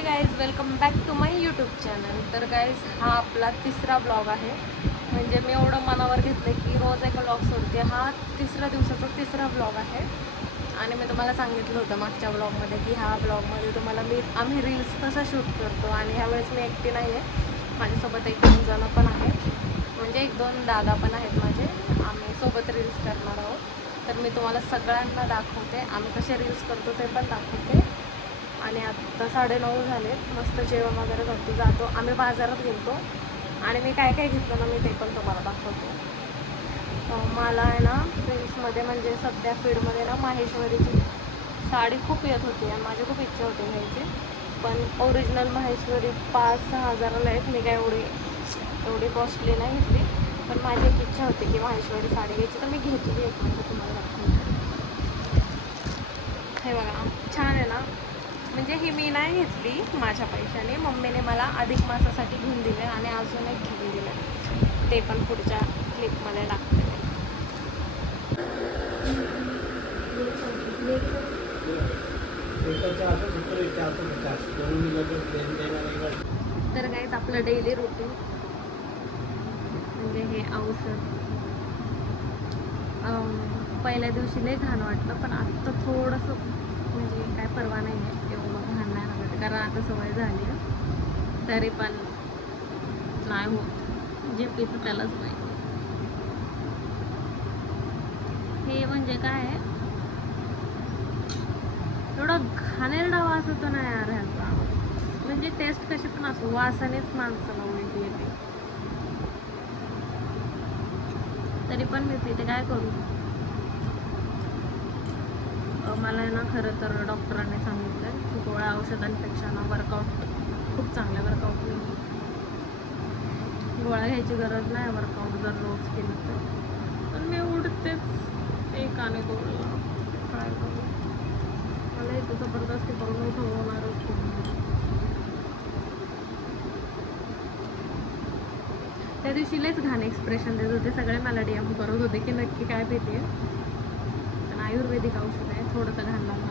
High guys, welcome back to my YouTube channel. तर guys, हा आपला तिसरा ब्लॉग आहे. म्हणजे मी एवढं मनावर घेतलं की रोज एक ब्लॉग सोडते. हा तिसऱ्या दिवसाचा तिसरा ब्लॉग आहे. आणि मी तुम्हाला सांगितलं होतं मागच्या ब्लॉगमध्ये की ह्या ब्लॉगमध्ये तुम्हाला आम्ही रील्स कसा शूट करतो. आणि ह्यावेळेस मी एकटी नाही आहे, माझ्यासोबत 1-2 जणं पण आहेत. म्हणजे 1-2 दादा पण आहेत माझे. आम्ही सोबत रील्स करणार आहोत. तर मी तुम्हाला सगळ्यांना दाखवते, आम्ही कसे रील्स करतो ते पण दाखवते. आणि आत्ता 9:30 झाले. मस्त जेवण वगैरे करतो, जातो. आम्ही बाजारात गेलो आणि मी काय काय घेतलं ना, मी ते पण तुम्हाला दाखवतो. मला आहे ना रील्समध्ये, म्हणजे सध्या फीडमध्ये ना माहेश्वरीची साडी खूप येत होती आणि माझी खूप इच्छा होती घ्यायची. पण ओरिजिनल माहेश्वरी 5-6 हजाराला आहेत. मी काय एवढी कॉस्टली नाही घेतली, पण माझी एक इच्छा होती की माहेश्वरी साडी घ्यायची, तर मी घेतली. एक म्हणजे तुम्हाला दाखवते. हे बघा, छान आहे ना. म्हणजे ही मी नाही घेतली माझ्या पैशाने, मम्मीने मला अधिक मासासाठी घेऊन दिले आणि अजून एक घेऊन दिले. ते पण पुढच्या क्लिपमध्ये टाकते. तर काहीच आपलं डेली रुटीन म्हणजे हे औषध. पहिल्या दिवशी लई घाण वाटलं, पण आत्ता थोडंसं म्हणजे काय परवा नाही आहे, एवढं घाण नाही लागत कारण आता सवय झाली आहे. तरी पण नाही होत, जे पितं त्यालाच माहिती. हे म्हणजे काय आहे, एवढा घाणेरडा वास होतो ना यार ह्याचा. म्हणजे टेस्ट कशी पण असो, वासानेच माणसाला उलटी येते. तरी पण मी पिते, काय करू. मला ना खरं तर डॉक्टरांनी सांगितलं की गोळ्या औषधांपेक्षा ना वर्कआउट खूप चांगलं. वर्कआउट नाही, गोळ्या घ्यायची गरज नाही वर्कआउट जर रोज केलं तर. पण मी उठतेच एक आणि दोनला, काय करू. मला इथं जबरदस्ती करून उठवणारच खूप. त्या दिवशी लयच घाण एक्सप्रेशन देत होते सगळे, मला DM करत होते की नक्की काय पिते. पण आयुर्वेदिक औषध आहे, थोडं तर घाण लागणार.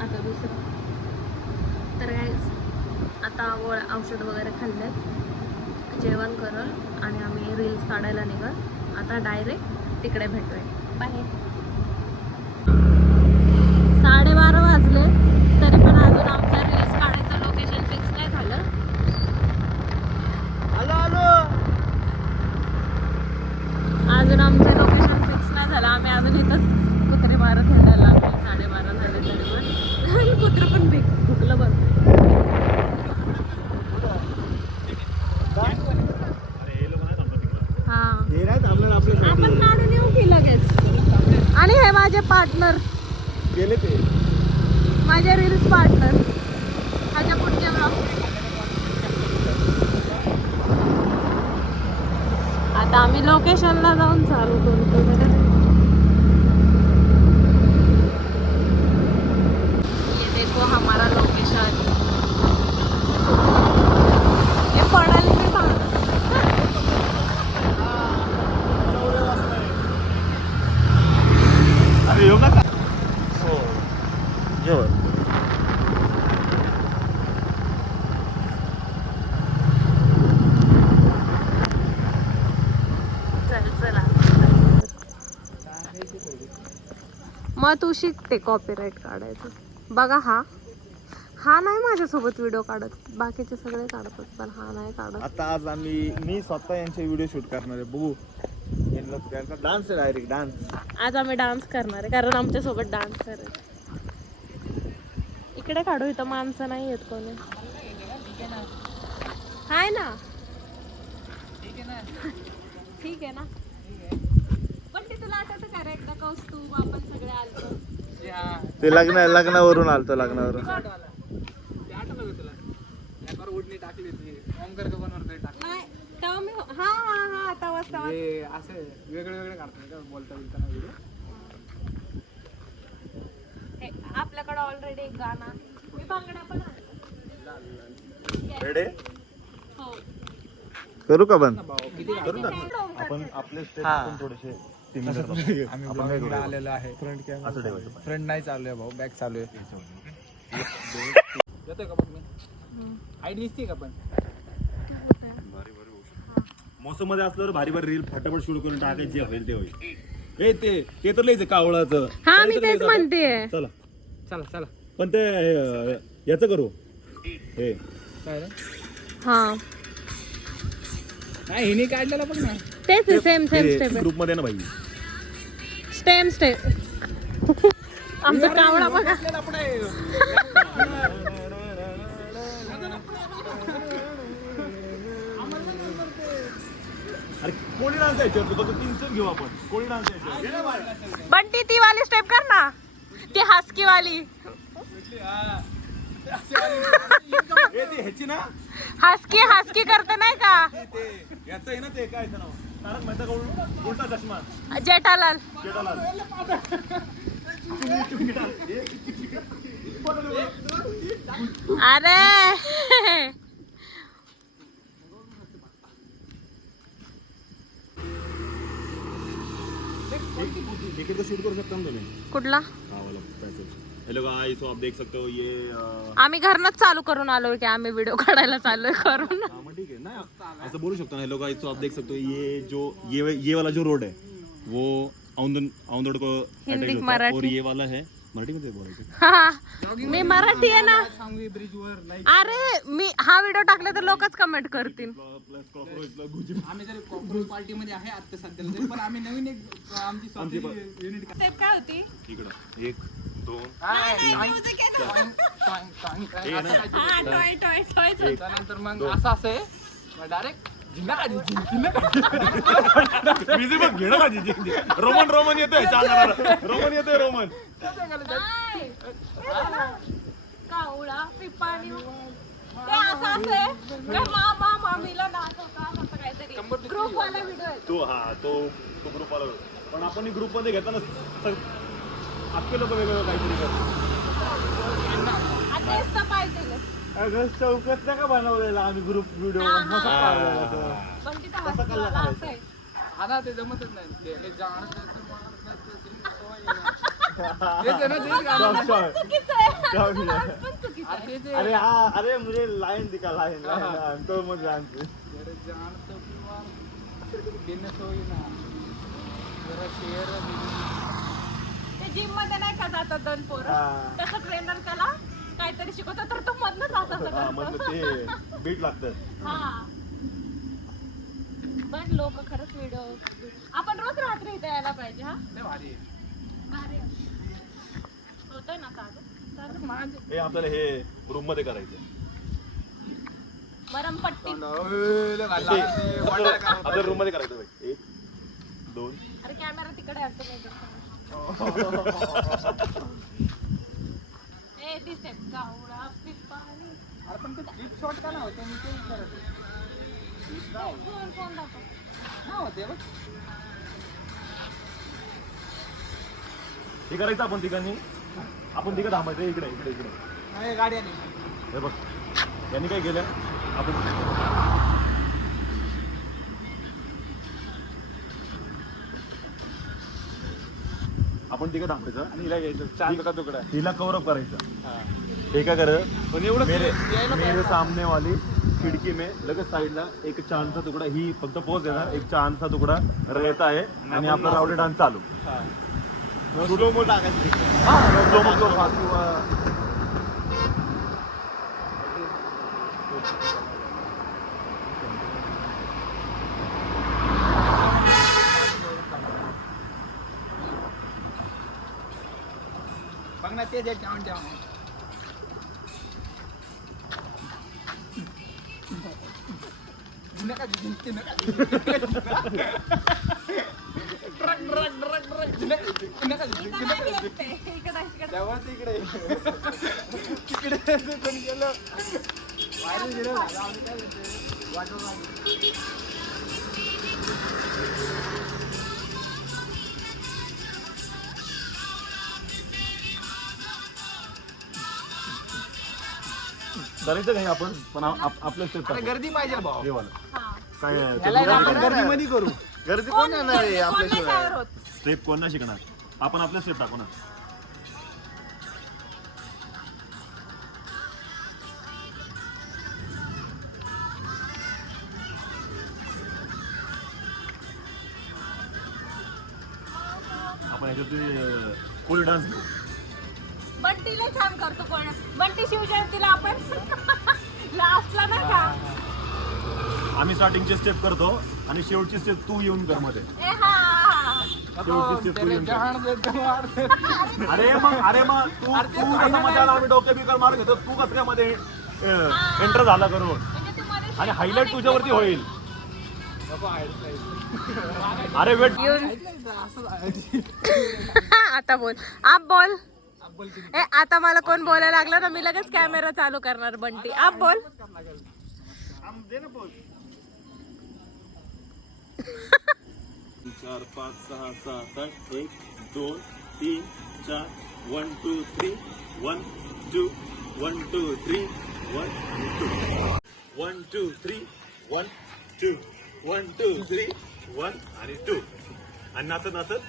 आता दुसरं तर काय, आता औषध वगैरे खाल्लं, जेवण करल आणि आम्ही रील्स काढायला निघाल. आता डायरेक्ट तिकडे भेटूया. बाय. 12:30 वाजले, तरी पण अजून आमचं रील्स काढायचं लोकेशन फिक्स नाही झालं. अजून आमचं लोकेशन फिक्स नाही झालं. आम्ही अजून इथंच कुत्रे मारत हिंडायला लागलो. 12:30 झाले तरी पण कुत्रं पण भुकलं बघ. आपण काढून येऊ की लगेच. आणि हे माझे पार्टनर गेले, ते माझे रील्स पार्टनर. ह्याच्या पुढच्या ब्लॉग आता आम्ही लोकेशनला जाऊन चालू करतो. ये देखो हमारा लोकेशन. हे पडाल मी चला. मग तू शिकते कॉपीराईट काढायचं. बघा, हा नाही माझ्यासोबत व्हिडिओ काढत, बाकीचे सगळे काढतात पण हा नाही काढत. आता आज मी स्वतः यांचे व्हिडिओ शूट करणार आहे. बघू, त्यांचा डान्स आहे, डायरेक्ट डान्स. आज आम्ही डान्स करणार आहे कारण आमच्यासोबत डान्स करायचं. इकडे काढू, इथं माणसं नाही आहेत कोणी. हाय ना, ठीक आहे ना. पण ते तुला आठवतं का रे, एकदा कौस्तुभ आपण सगळे आलतो ते लग्नावरून आलतो, लग्नावरून. नाही तेव्हा मी हा तेव्हा असे वेगळे काढतात बोलता बोलताना व्हिडिओ. आपल्याकडे ऑलरेडी एक गाणं, मी बांगड्या पण आहे. रेडी हो. करू का बंद करू ना. आपण आपले स्टेप पण थोडेसे आम्ही ब्लॉगिंगला आलेलो आहे. फ्रंट कॅमेरा असं ठेवायचं. फ्रंट नाही चालू आहे भाऊ, बॅक चालू आहे. येतोय का बघ मी आयडी दिसते का पण मौसम मध्ये असल्यावर भारी भारी रील फटाफट शूट करून टाकायची जे होईल ते होईल. ए ते तर लयच कावळाचं. हा मी तेच म्हणते. चला चला चला. पण ते याचं करू हे काय रे हा नाही हिने काढलेला बघ ना. तेच सेम स्टेप ग्रुप मध्ये ना भाई स्टेप आमचा कावळा बघा. अरे कोळी डान्स यायचे फक्त 3 स्टेप घेऊ आपण. कोळी डान्स यायचे बंटी ती वाली स्टेप कर ना, ती हस्की वाली. ह्याची ना हस्की करते नाही का ते याचं आहे ना ते काय नाव तारक मेहता का उलटा चष्मा जेठालाल. जेठालाल. अरे शूट करू शकता ना तुम्ही. कुठला? हेलो गाइस, सो आप देख सकते हो ये आम्ही घरनच चालू करून आलोय की आम्ही व्हिडिओ काढायला चाललोय करून. मग ठीक है ना, ऐसा बोलू शकता ना. हेलो गाइस, सो आप देख सकते हो ये वाला जो रोड है वो औंदड़ को हिंदी अटैच होता है मराठी. और ये वाला है मराठी मध्ये बोलायचं. हा, मी मराठी आहे ना. सांगवी ब्रिज वर नाही. अरे मी हा व्हिडिओ टाकला तर लोकच कमेंट करतील. प्लस कॉकरोचला गुजी. आम्ही जर कॉकरोच पार्टी मध्ये आहे आता सध्याला तरी, पण आम्ही नवीन एक आमची स्वतःची युनिट स्टेप काय होती? इकडं 1 2 त्यानंतर मग असं आहे डायरेक्ट बिझी बघ घेणं माझी रोमन येतोय रोमन कावळा पिपाणी ते असं असे मामा मामीला नाचवता असं काहीतरी ग्रुप वाला व्हिडिओ आहे. तो ग्रुप आला. पण आपण ग्रुप मध्ये घेताना अख्खे लोक वेगवेगळं काहीतरी करतात. तेच तर पाहिजे. चौकत का बनवलेला आम्ही ग्रुप व्हिडिओ पण तिथं हसण्याला असं आहे. हा ना ते जमतच नाही ते हे जाणं तेच आहे ना, तेच गाणं. चुकीचं आहे. डान्स पण चुकीचं आहे. अरे ते अरे अरे मुझे लाइन दिखा लाइन तो मग जानते जरा जाण तर बिनस होई ना जरा शेअर ते जिम मध्ये नाही का जातात 2 पोरं, तसं ट्रेनर त्याला काहीतरी शिकवतो तर तो मधनच असं म्हणजे ते बीट लागतं. हा पण लोक खरंच व्हिडिओ आपण रोज रात्री इथे यायला पाहिजे. हा लय भारी आहे. भारी होतोय ना चालू माझे हे आपल्याला हे रूम मध्ये करायचं. मरमपट्टी. आपल्या रूम मध्ये करायचं. 1 2 अरे कॅमेरा तिकडे असतो ए दिसे कावळा पिपाणी. अरे पण ते क्लिप शॉट का ना होते मी ते विचारत फोन दाखव. हा होते बघ. हे करायचं आपण तिघांनी. आपण तिघं थांबायचं. इकडे इकडे इकडे नाही गाडी आली. हे बघ यांनी काय केलं आपण तिघं थांबायचं आणि हिला घ्यायचं. चांदका तुकडा हिला कव्हर अप करायचं. हे काय करायचं पण एवढं मेरे सामने वाली खिडकी में लगेच साईडला एक चांदचा तुकडा ही फक्त पोच देणार. एक चांदचा तुकडा रहता आहे आणि आपला रावडी डान्स चालू. स्लो मो बघ ना तेच आहे जाऊन जाऊन नका जिंकते नका ट्रक ट्रक ट्रक ट्रक नका जिंकते तेव्हा तिकडे तिकडे पण गेलं व्हायरल गेलं झालं आम्ही काय म्हणते वाटवलं करायचं काही आपण पण आपलं स्टेप अरे गर्दी पाहिजे भाऊ. हे वाला. हा. काय आपण गर्दीमध्ये करू. गर्दी कोण येणार आहे कोण नाही आपल्याशिवाय? तयार होत. स्टेप कोण नाही शिकणार आपण आपल्या स्टेप टाकू ना. आपण याच्यात कोळी डान्स घेऊ. बंटीला छान करतो कोण. बंटी शिवजयंतीला आपण लास्टला नाही का. आम्ही स्टार्टिंगची स्टेप करतो आणि शेवटची स्टेप तू येऊन कर मध्ये. ए हा, हा. शेवटची स्टेप तू येऊन कर. जहान देतो मारते. अरे मग तू कसं मजाला आम्ही डोके बिकर मारून घेतो तू कसं काय मध्ये एंटर झाला करून म्हणजे तू मध्ये आणि हायलाइट तुझ्यावरती होईल. बाबा ऐकलंय. अरे वेट आता बोल. आप बोल. ए आता मला कोण बोलायला लागलं ना मी लगेच कॅमेरा चालू करणार. बंटी आप बोल. 4 5 6 7 8 1 2 3 4 1 2 3 1 2 1 2 3 1 2 1 2 3 1 2 1 2 3 1 आणि 2 आणि नाचत नाचत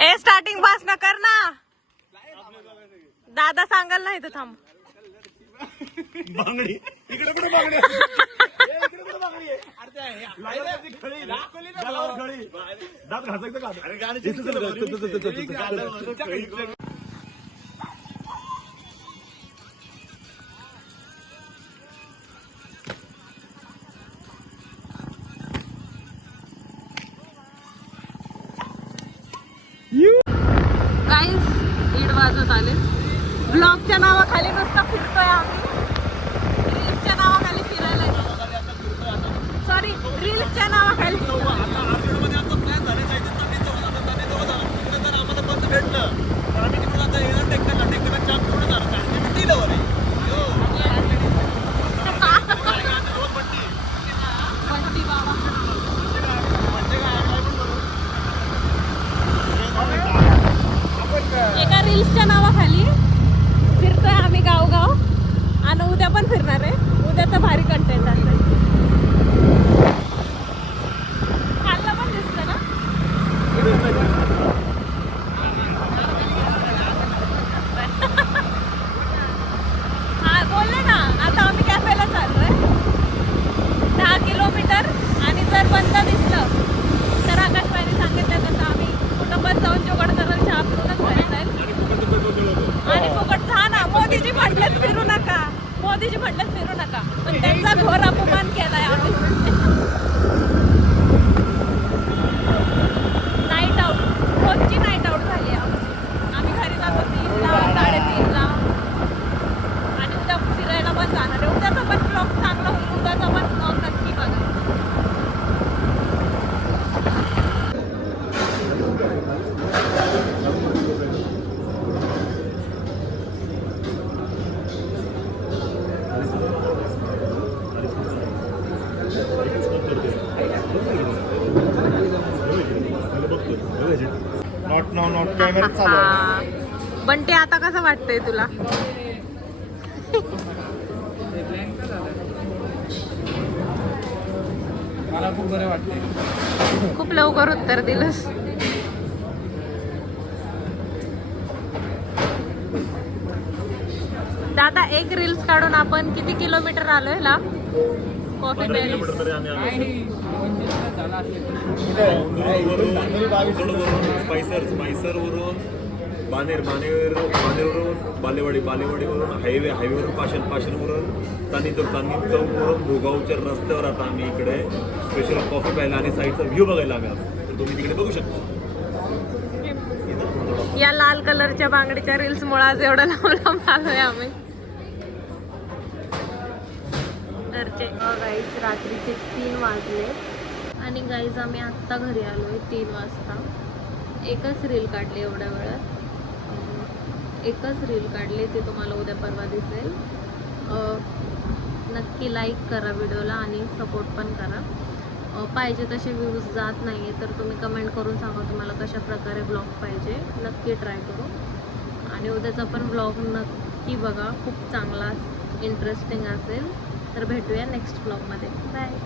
ए स्टार्टिंग पास न कर ना. दादा सांगाल नाही तर थांब. बांगडी इकडे कुठे बांगडी आहे? इकडे कुठे बांगडी आहे? लागायची खळी, गालावर खळी. दात घासायचं का? अरे गाण्याची गाईस 1:30 वाजत आले. ब्लॉगच्या नावाखाली नुसतं फिरतोय आम्ही. रील्सच्या नावाखाली फिरायला. सॉरी रील्सच्या नावाखाली. बंटी बाबा. एका रील्सच्या नावाखाली फिरतोय आम्ही गावगाव आणि उद्या पण फिरणार आहे. उद्याचं भारी कंटेंट असेल. खाल्लं पण दिसतं ना. हा बोलले ना. आता आम्ही कॅफेला चाललोय 10 किलोमीटर आणि जर बंद दिसलं तर आकाशवाणी सांगितलं तसं आम्ही कुटुंबात जाऊन जोगड करून चहा पिऊनच घरी जाईल. आणि फुकट चहा ना. मोदीजी म्हटलेत फिरू नका. मोदीजी म्हटलेत फिरू नका पण त्यांचा घोर अपमान केलाय आम्ही. नाईट आउट रोजची नाईट आउट झाली आमची. आम्ही घरी जातो 3ला 3:30ला आणि उद्या फिरायला पण जाणार आहे. उद्याचा पण ब्लॉग चांगला होईल. उद्याचा पण ब्लॉग नक्की बघा. नॉट कॅमेरा चालू आहे. बंटी आता कसं वाटतंय तुला. मला खूप बरं वाटते. खूप लवकर उत्तर दिलंस. दादा एक रील्स काढून आपण किती किलोमीटर आलोय ला कॉफी प्यायला. झाला असेल. स्पायसर वरून बाणेरवरून बालेवाडीवरून हायवेवरून पाषाणवरून चांदणी चौकवरून भोगावच्या रस्त्यावर आता आम्ही इकडे स्पेशल कॉफी प्यायला आणि साईडचा व्ह्यू बघायला आम्ही आलो. तर तुम्ही तिकडे बघू शकता. या लाल कलरच्या बांगडीच्या रील्स मुळे आज एवढं लांब आलोय आम्ही. गाईज रात्रीचे 3 वाजले आणि गाईज आम्ही आत्ता घरी आलोय 3 वाजता. एकच रील काढली एवढ्या वेळात. एकच रील काढले ते तुम्हाला उद्या परवा दिसेल. नक्की लाईक करा व्हिडिओला आणि सपोर्ट पण करा. पाहिजे तसे व्ह्यूज जात नाही तर तुम्ही कमेंट करून सांगा तुम्हाला कशा प्रकारे ब्लॉग पाहिजे. नक्की ट्राय करू. आणि उद्याचा पण ब्लॉग नक्की बघा, खूप चांगला इंटरेस्टिंग असेल. तर भेटूया नेक्स्ट ब्लॉगमध्ये. बाय.